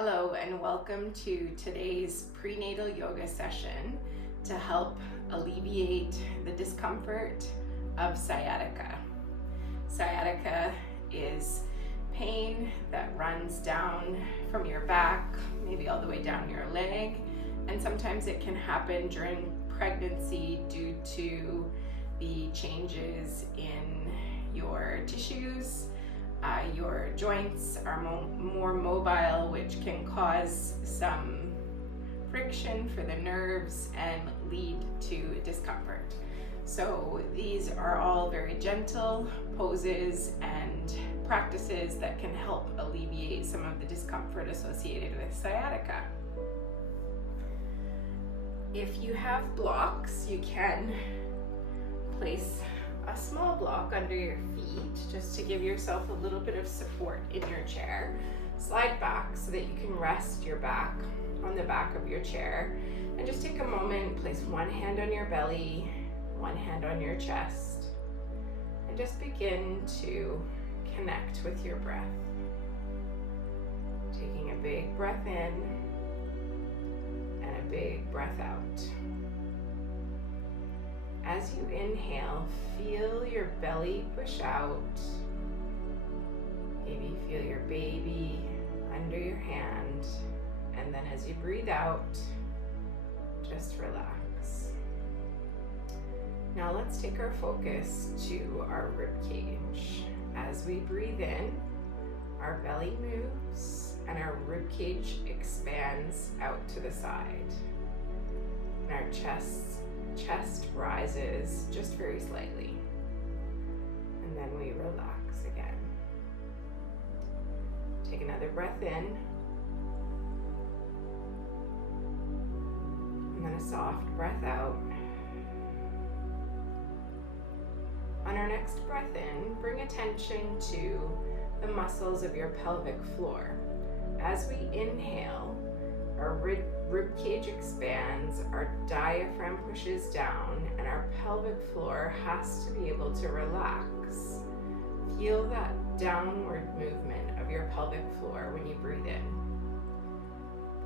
Hello and welcome to today's prenatal yoga session to help alleviate the discomfort of sciatica. Sciatica is pain that runs down from your back, maybe all the way down your leg, and sometimes it can happen during pregnancy due to the changes in your tissues. Your joints are more mobile, which can cause some friction for the nerves and lead to discomfort. So these are all very gentle poses and practices that can help alleviate some of the discomfort associated with sciatica. If you have blocks, you can place a small block under your feet just to give yourself a little bit of support in your chair. Slide back so that you can rest your back on the back of your chair, and just take a moment, place one hand on your belly, one hand on your chest, and just begin to connect with your breath. Taking a big breath in and a big breath out. As you inhale, feel your belly push out. Maybe feel your baby under your hand. And then as you breathe out, just relax. Now let's take our focus to our rib cage. As we breathe in, our belly moves and our rib cage expands out to the side. And our chest rises just very slightly, and then we relax again. Take another breath in, and then a soft breath out. On our next breath in, bring attention to the muscles of your pelvic floor. As we inhale, our rib cage expands, our diaphragm pushes down, and our pelvic floor has to be able to relax. Feel that downward movement of your pelvic floor when you breathe in.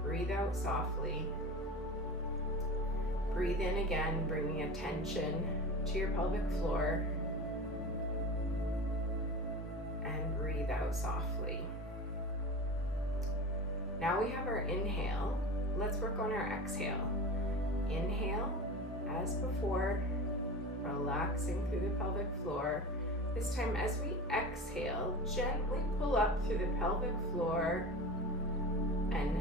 Breathe out softly. Breathe in again, bringing attention to your pelvic floor. And breathe out softly. Now we have our inhale. Let's work on our exhale. Inhale, as before, relaxing through the pelvic floor. This time, as we exhale, gently pull up through the pelvic floor and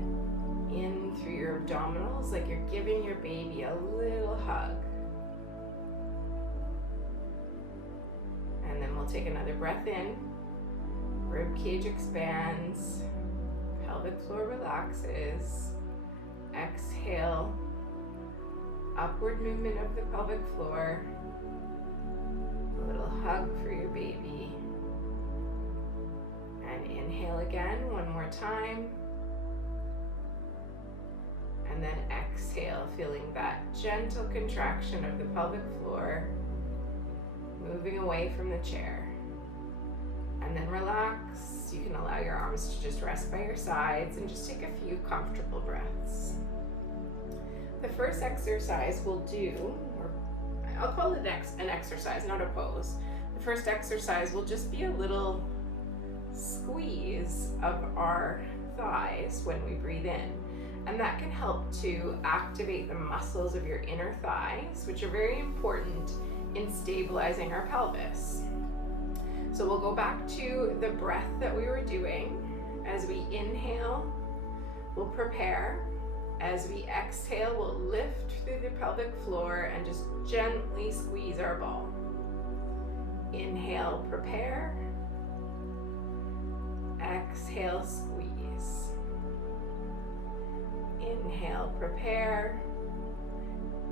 in through your abdominals, like you're giving your baby a little hug. And then we'll take another breath in. Rib cage expands. Pelvic floor relaxes. Exhale, upward movement of the pelvic floor. A little hug for your baby. And inhale again, one more time. And then exhale, feeling that gentle contraction of the pelvic floor, moving away from the chair. And then relax. You can allow your arms to just rest by your sides and just take a few comfortable breaths. The first exercise we'll do, or I'll call it an exercise, not a pose. The first exercise will just be a little squeeze of our thighs when we breathe in. And that can help to activate the muscles of your inner thighs, which are very important in stabilizing our pelvis. So we'll go back to the breath that we were doing. As we inhale, we'll prepare. As we exhale, we'll lift through the pelvic floor and just gently squeeze our ball. Inhale, prepare. Exhale, squeeze. Inhale, prepare.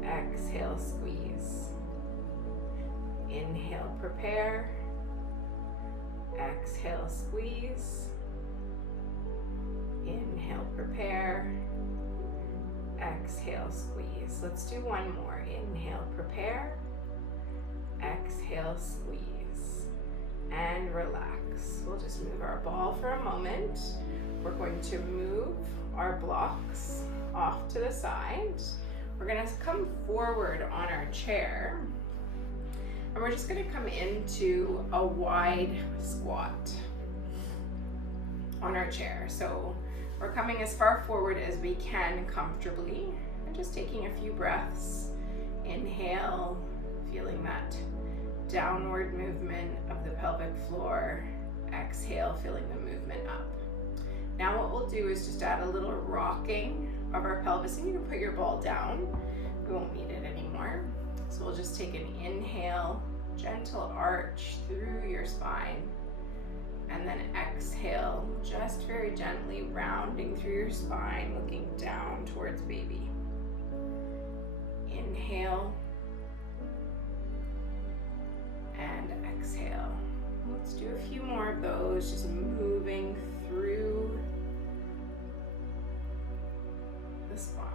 Exhale, squeeze. Inhale, prepare. Exhale, squeeze. Inhale, prepare. Exhale, squeeze. Let's do one more. Inhale, prepare. Exhale, squeeze. And relax. We'll just move our ball for a moment. we're going to move our blocks off to the side. We're gonna come forward on our chair, and we're just gonna come into a wide squat on our chair. So we're coming as far forward as we can comfortably, and just taking a few breaths. Inhale, feeling that downward movement of the pelvic floor. Exhale, feeling the movement up. Now what we'll do is just add a little rocking of our pelvis, and you can put your ball down. We won't need it anymore. So we'll just take an inhale, gentle arch through your spine, and then exhale, just very gently rounding through your spine, looking down towards baby. Inhale, and exhale. Let's do a few more of those, just moving through the spine.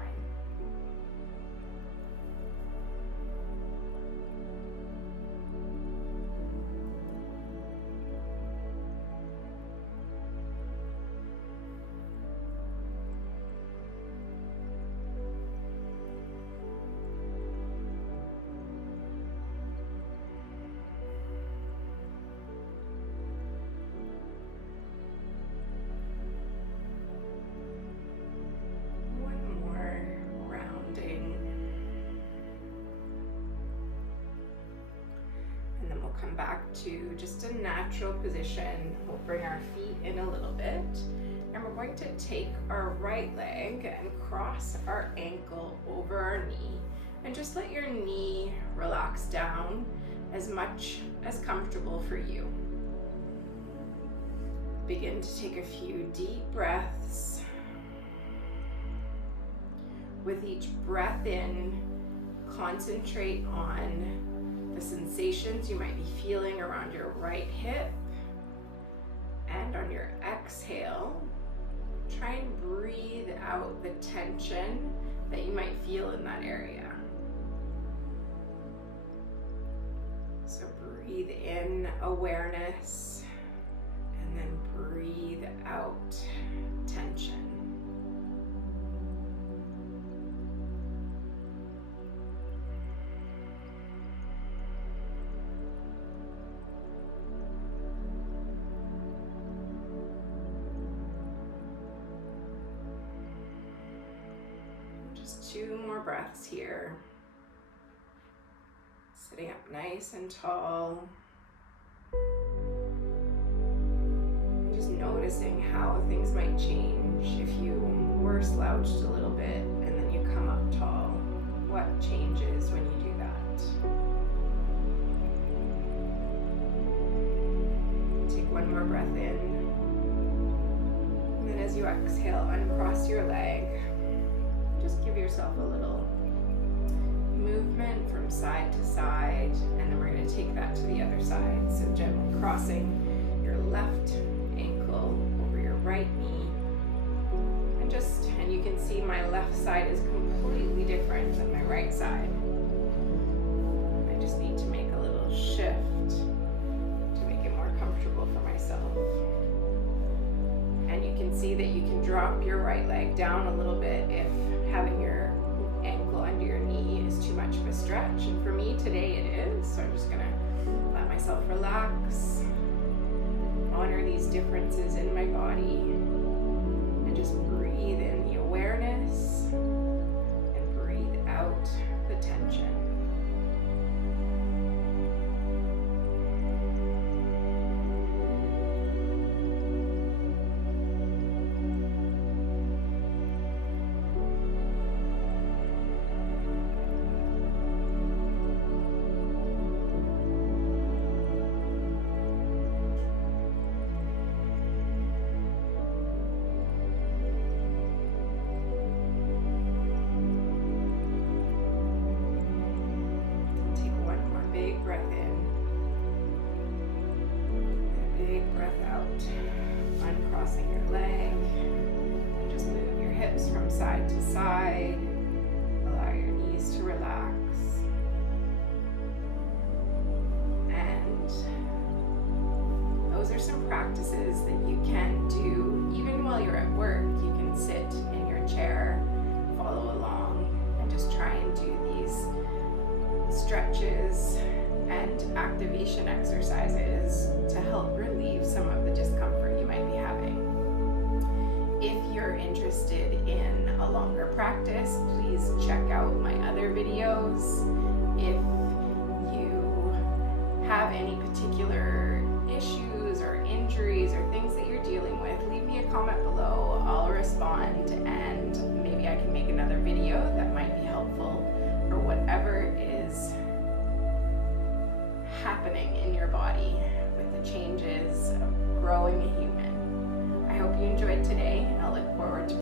Come back to just a natural position. We'll bring our feet in a little bit, and we're going to take our right leg and cross our ankle over our knee, and just let your knee relax down as much as comfortable for you. Begin to take a few deep breaths. With each breath in, concentrate on the sensations you might be feeling around your right hip, and on your exhale, try and breathe out the tension that you might feel in that area. So breathe in awareness, and then breathe out tension. Just 2 more breaths here. Sitting up nice and tall. Just noticing how things might change if you were slouched a little bit and then you come up tall. What changes when you do that? Take 1 more breath in. And then as you exhale, uncross your leg. Just give yourself a little movement from side to side, and then we're going to take that to the other side. So gently crossing your left ankle over your right knee. And you can see my left side is completely different than my right side. I just need to make a little shift to make it more comfortable for myself. And you can see that you can drop your right leg down a little bit if having your ankle under your knee is too much of a stretch. And for me today it is, so I'm just gonna let myself relax, honor these differences in my body, and just breathe in the awareness and breathe out the tension. Uncrossing your leg, and just move your hips from side to side. Allow your knees to relax. And those are some practices that you can do even while you're at work. You can sit in your chair, follow along, and just try and do these stretches and activation exercises to help relieve some of the discomfort you might be having. If you're interested in a longer practice, please check out my other videos. If you have any particular issues or injuries or things that you're dealing with, leave me a comment below. I'll respond, and maybe I can make another video that might be